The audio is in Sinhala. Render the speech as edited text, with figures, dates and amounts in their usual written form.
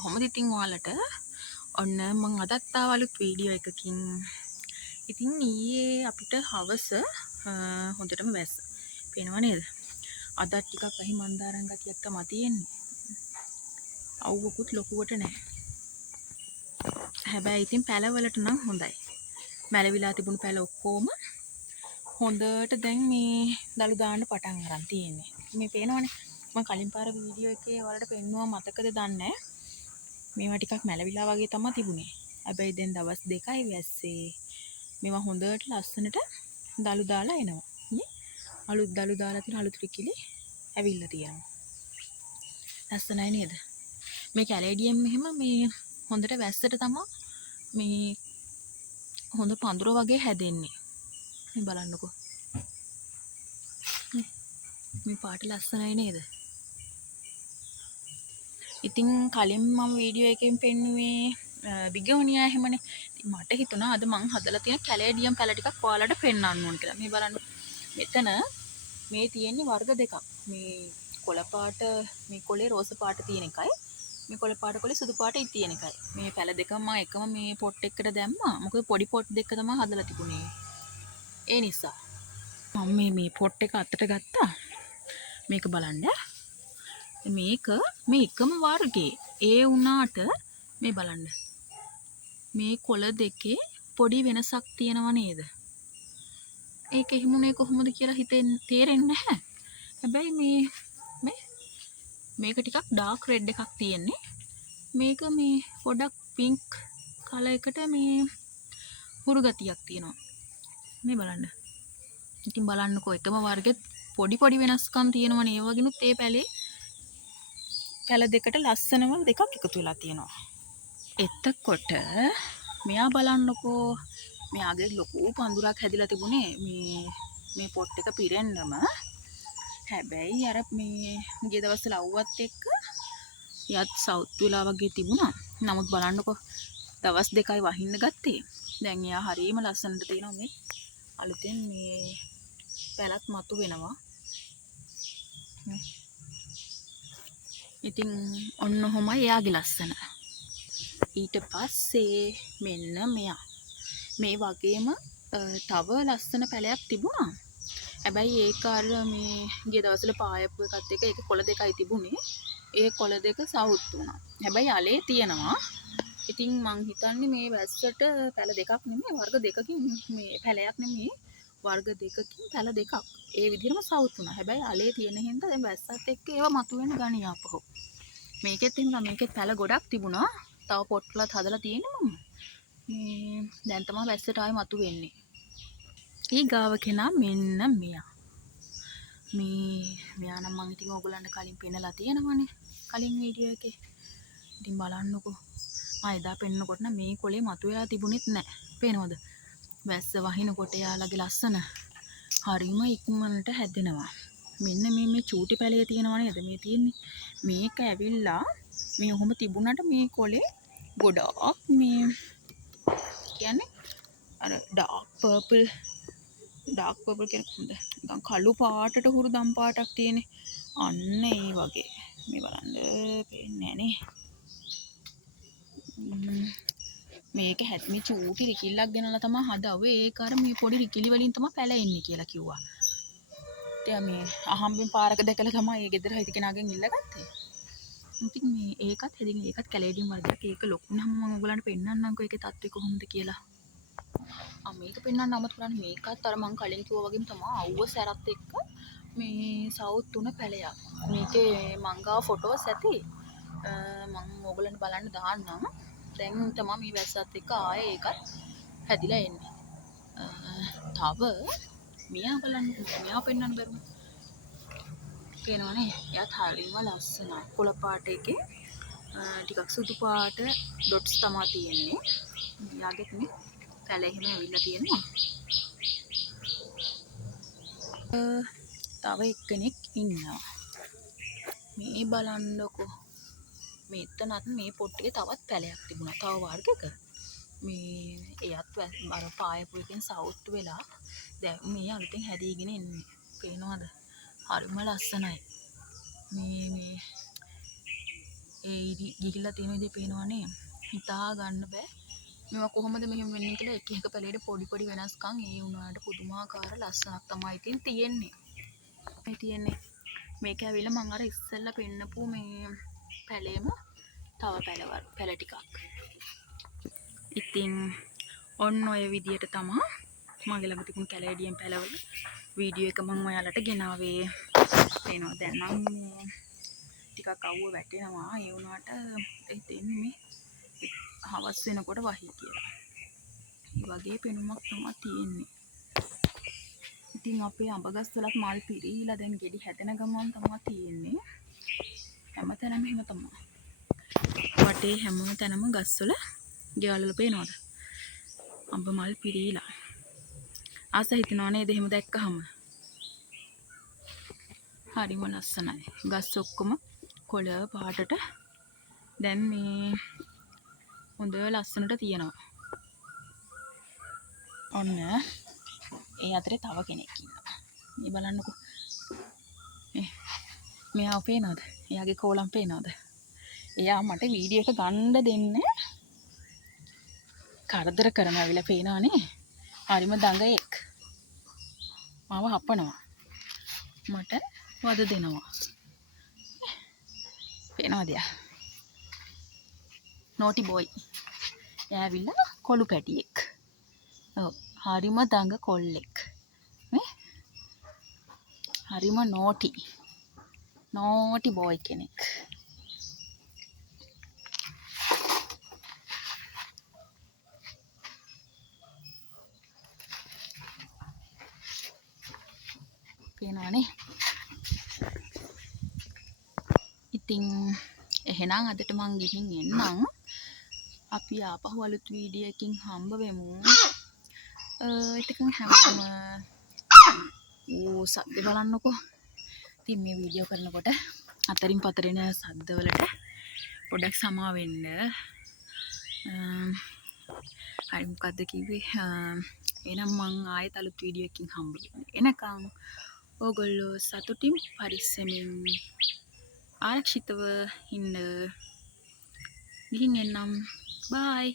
කොහොමද ඉතින් ඔයාලට ඔන්න මං අදත් ආවලුත් වීඩියෝ එකකින්. ඉතින් ඊයේ අපිට හවස හොඳටම වැස්ස. පේනව නේද? අදත් ටිකක් අහි මන්දාරම් ගතියක් තමයි තියෙන්නේ. අවුවකුත් ලොකුවට නැහැ. හැබැයි ඉතින් පැලවලට නම් හොඳයි. මැලවිලා තිබුණු පැල ඔක්කොම හොඳට දැන් මේ දළු දාන්න පටන් අරන් තියෙන්නේ. මේ පේනවනේ. මම කලින් පාර වීඩියෝ එකේ ඔයාලට පෙන්නුවා මතකද දන්නේ නැහැ. මේවා ටිකක් මැලවිලා වගේ තමයි තිබුණේ. හැබැයි දැන් දවස් 2යි වැස්සේ. මේවා හොඳට ලස්සනට දළු දාලා එනවා. නේ? අලුත් දළු දාලා තියෙන අලුත් රිකිලි ඇවිල්ලා තියෙනවා. ලස්සනයි නේද? මේ කැලේඩියම් මෙහෙම මේ හොඳට වැස්සට තමයි මේ හොඳ පඳුර වගේ හැදෙන්නේ. මේ බලන්නකෝ. මේ පාට ලස්සනයි නේද? ඉතින් කලින් මම වීඩියෝ එකෙන් පෙන්නුවේ බිගෝනියා එහෙමනේ. ඉතින් මට හිතුණා අද මං හදලා තියෙන කැලේඩියම් පැල ටිකක් ඔයාලට පෙන්වන්න ඕන කියලා. මේ බලන්න. මෙතන මේ තියෙන්නේ වර්ග දෙකක්. මේ කොළ පාට මේ කොළේ රෝස පාට තියෙන එකයි. මේ කොළ පාට කොළේ සුදු පාටයි තියෙන එකයි. මේ පැල දෙකම මම එකම මේ පොට් එකකට දැම්මා. මොකද පොඩි පොට් දෙක තමයි හදලා තිබුණේ. ඒ නිසා මම මේ පොට් එක අතට ගත්තා. මේක බලන්න. මේක මේ එකම වර්ගයේ ඒ වුණාට මේ බලන්න මේ කොළ දෙකේ පොඩි වෙනසක් තියෙනව නේද? ඒක හිමුනේ කොහොමද කියලා තේරෙන්නේ නැහැ. හැබැයි මේක ටිකක් ඩාර්ක් රෙඩ් එකක් තියෙන්නේ. මේක මේ පොඩක් පින්ක් කලර් එකට මේ හුරු ගතියක් තියෙනවා. මේ බලන්න. ඉතින් බලන්නකෝ එකම වර්ගෙත් පොඩි වෙනස්කම් තියෙනවනේ. ඒ වගේනුත් ඒ පැලේ පැල දෙකට ලස්සනම දෙකක් එකතු වෙලා තියෙනවා. එතකොට මෙයා බලන්නකෝ මෙයාගේ ලොකු පඳුරක් හැදිලා තිබුණේ මේ පොට් එක පිරෙන්නම. හැබැයි අර මේ ගිය දවස්වල අවුවත් එක්ක යත් සවුත් වෙලා වගේ තිබුණා. නමුත් බලන්නකෝ දවස් 2යි වහින්න ගත්තේ. දැන් එයා හරියම ලස්සනට තියෙනවා. මේ අලුතෙන් මේ පැලත් මතු වෙනවා. ඉතින් ඔන්න ඔහොමයි එයාගේ ලස්සන. ඊට පස්සේ මෙන්න මෙයා. මේ වගේම තව ලස්සන පැලයක් තිබුණා. හැබැයි ඒක අර මේ ගිය දවස්වල පායපු එකත් එක්ක ඒක කොළ දෙකයි තිබුණේ. ඒ කොළ දෙක සවුත් වුණා. හැබැයි අලේ තියෙනවා. ඉතින් මං හිතන්නේ මේ වැස්සට පැල දෙකක් නෙමෙයි වර්ග දෙකකින් මේ පැලයක් නෙමෙයි වර්ග දෙකකින් පැල දෙකක්. ඒ විදිහටම සවුත් වුණා. හැබැයි අලේ තියෙන හින්දා දැන් වැස්සත් එක්ක ඒවා මතුවෙන්න ගණිය අපහො. මේකෙත් එහෙනම් මේකෙත් පැල ගොඩක් තිබුණා. තව පොට්ලත් හදලා තියෙන්නේ මම. මේ දැන් තමයි වැස්සට ආයෙ මතුවෙන්නේ. ඊගාව කෙනා මෙන්න මෙයා. මෙයා නම් මම ඉතින් ඕගොල්ලන්ට කලින් පෙන්නලා තියෙනවනේ. කලින් වීඩියෝ එකේ. ඉතින් බලන්නකෝ. මම එදා පෙන්නකොට නම් මේ කොලේ මතුවලා තිබුණෙත් නැහැ. පේනවද? වැස්ස වහිනකොට යාළගේ ලස්සන හරිම ඉක්මනට හැදෙනවා. මෙන්න මේ චූටි පැලේ තියෙනව නේද? මේ තියෙන්නේ. මේක ඇවිල්ලා මේ ඔහොම තිබුණාට මේ කොලේ ගොඩක් මේ කියන්නේ අර ඩාර්ක් පර්පල් කියන්නේ කොහොමද? නිකන් කළු පාටට හුරු දම් පාටක් තියෙන්නේ. අන්න ඒ වගේ. මේ බලන්න පේන්නේ නැහනේ. මේක හැත්මි චූටි රිකිල්ලක් ගෙනලා තමයි හදාවේ. ඒක අර මේ පොඩි රිකිලි වලින් තමයි පැල එන්නේ කියලා කිව්වා. ඉතින් මේ අහම්බෙන් පාරක දැකලා තමයි ඒ ගෙදර හිටි කෙනාගෙන් ඉල්ලගත්තේ. ඉතින් මේ ඒකත් හැදින් ඒකත් කැලේඩියම් වර්ගයක්. ඒක ලොකු නම් මම ඔයගලන්ට පෙන්නන්නම්කෝ ඒකේ තත්ත්වය කොහොමද කියලා. මේක පෙන්වන්න අමතක වුණා. මේකත් අර මං කලින් කිව්වා වගේම තමයි අවුව සැරත් එක්ක මේ සවුත් තුන පැලයක්. මේකේ මං ගාව ෆොටෝස් ඇති. මං ඔයගලන්ට බලන්න දාන්නම්. දැන් තමයි මේ වැස්සත් එක්ක ආයේ ඒකත් හැදිලා එන්නේ. තව මෙයා බලන්න මෙයා පෙන්වන්න බැරුණා. පේනවනේ? එයාත් හරිම ලස්සනයි. කොළ පාට එකේ ටිකක් සුදු පාට ඩොට්ස් තමයි තියෙන්නේ. එයාගෙත් මේ පැල එහෙම ඇවිල්ලා තියෙනවා. තව එක්කෙනෙක් ඉන්නවා. මේ බලන්නකෝ. මෙතනත් මේ පොට් එකේ තවත් පැලයක් තිබුණා. තව වර්ගයක. මේ එයත් අර පායපු එකෙන් සවුත් වෙලා දැන් මේ අලුතෙන් හැදීගෙන එන්නේ. පේනවද? හරිම ලස්සනයි. මේ ඒ ගිහිල්ලා තියෙන විදිහ පේනවනේ. හිතා ගන්න බෑ. මේවා කොහොමද මෙහෙම වෙන්නේ කියලා එක එක පැලේට පොඩි වෙනස්කම් ඒ වුණාට පුදුමාකාර ලස්සනක් තමයි ඉතින් තියෙන්නේ. මේ තියෙන්නේ මේක ඇවිල්ලා මම අර ඉස්සෙල්ලා පෙන්නපු මේ පැලේම තව පැල ටිකක්. ඉතින් ඔන්න ඔය විදියට තමයි මගේ ළඟ තිබුණු කැලේඩියම් පැලවල වීඩියෝ එක මම ඔයාලට ගෙනාවේ. එනවා දැන් නම් ටිකක් අවුව වැටෙනවා. ඒ වුණාට හිතෙන්නේ මේ හවස් වෙනකොට වහී කියලා. ඒ වගේ පෙනුමක් තමයි තියෙන්නේ. ඉතින් අපේ අඹ ගස්වලත් මල් පිරීලා දැන් ගෙඩි හැදෙන ගමන් තමයි තියෙන්නේ. හැමතැනම එහෙම තමයි. වටේ හැම තැනම ගස්වල ගෙවල් වල පේනවද? අඹ මල් පිරීලා. ආස හිතෙනවා නේද එහෙම දැක්කහම? හරිම ලස්සනයි. ගස් ඔක්කොම කොළ පාටට දැන් මේ හොඳ ලස්සනට තියෙනවා. ඔන්න ඒ අතරේ තව කෙනෙක් ඉන්නවා. මේ බලන්නකෝ. මෙයා පේනවද? එයාගේ කෝලම් පේනවද? එයා මට වීඩියෝ එක ගන්න දෙන්නේ කරදර කරනවිලා පේනවනේ. හරිම දඟයෙක්. මාව හපනවා. මට වද දෙනවා. පේනවද යා? නෝටි බොයි. එයා ඇවිල්ලා කොළු පැටියෙක්. ඔව්. හරිම දඟ කොල්ලෙක්. නේ? හරිම නෝටි බොයි කෙනෙක්. පේනවනේ. ඉතින් එහෙනම් අදට මං ගිහින් එන්නම්. අපි ආපහු අලුත් වීඩියෝ එකකින් හම්බ වෙමු. ඉතින් හැමෝම සද්ද බලන්නකෝ. ඉතින් මේ වීඩියෝ කරනකොට අතරින් පතරෙන සද්දවලට පොඩ්ඩක් සමා වෙන්න. හරි මොකද්ද කිව්වේ? එහෙනම් මං ආයෙත් අලුත් වීඩියෝ එකකින් හම්බ වෙනවා. එනකම් ඕගොල්ලෝ සතුටින් පරිස්සමින් ආරක්ෂිතව ඉන්න. ගිහින් එන්නම්. බයි.